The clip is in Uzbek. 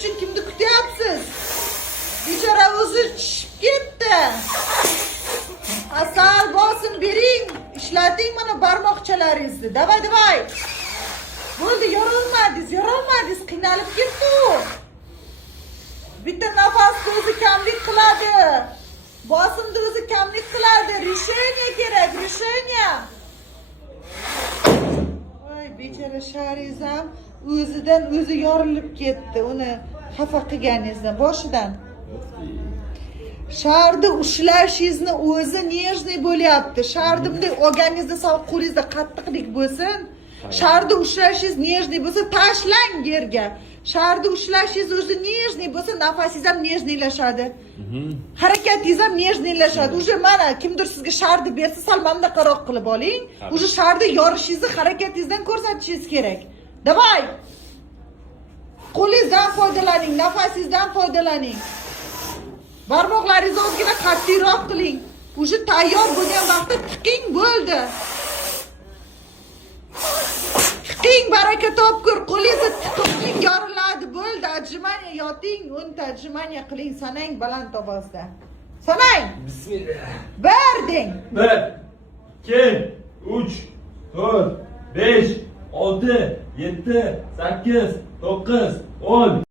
uchun kimni kutyapsiz? Bechora o'zi chishib ketdi. Asal bosin bering, ishlating mana barmoqchalaringizni. Davay. Bo'ldi, yorolmadingiz, qiynalib ketdi u. Bitta nafasni o'zi kamlik qiladi. Bosimni o'zi kamlik qiladi. Решение kerak, решение. Voy, bechora Shariz ham o'zidan o'zi yorilib ketdi. Uni xafa qilganingizdan boshidan. Sharni ushlashingizni o'zi nежный bo'lyapti. Sharni bunday olganingizda sal qo'lingizda qattiqlik bo'lsin. Sharni ushlashingiz nежный bo'lsa, tashlang yerga. Sharni ushlashingiz o'zi nежный bo'lsa, nafasingiz ham nежныйлashadi. Harakatingiz ham nежныйлashadi. Uje mana kimdir sizga sharni bersa, sal mamnaqaroq qilib oling. Uje sharni yorishingizni harakatingizdan ko'rsatishingiz kerak. Davay! Qo'lingizdan foydalaning, nafasingizdan foydalaning. Barmoqlaringizni ozgina qattiqroq qiling. Uje tayyor bo'lgan vaqtda tiqing bo'ldi. Tiqing, baraka topkur. Qo'lingizni tiqing, yoriladi bo'ldi. Отжимание yoting, 10 ta отжимание qiling, sanang baland ovozda. Sanang. Bismillah. Bir deng. 1 2 3 4 5 6 7 8 9 10